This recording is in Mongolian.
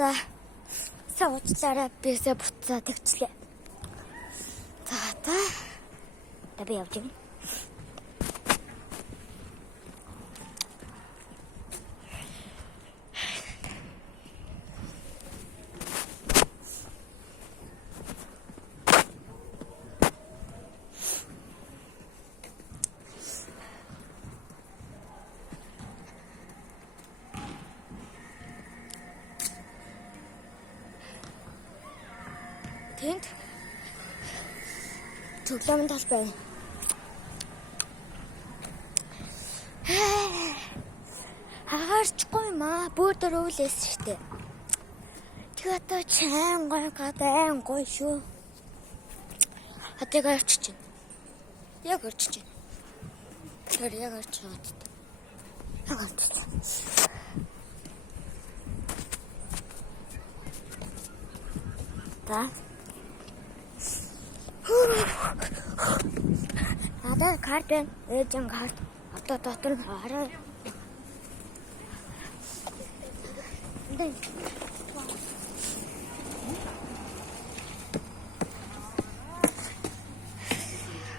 За. Сайн уучлаарай. Бисээ буцаад тэгчлээ. За. Би явж байна. Тэнд цоглоомын тал байна. Хагаарчгүй маа бөөдөр өвлөөс штэ. Тэгээ чайн гой шүү. Хатайгаа авчиж чинь. Яг орчиж чинь. Тэр яг орчиж байгаа. За. Надад карт байна. Ээжийн карт. Одоо дотор нь хараа.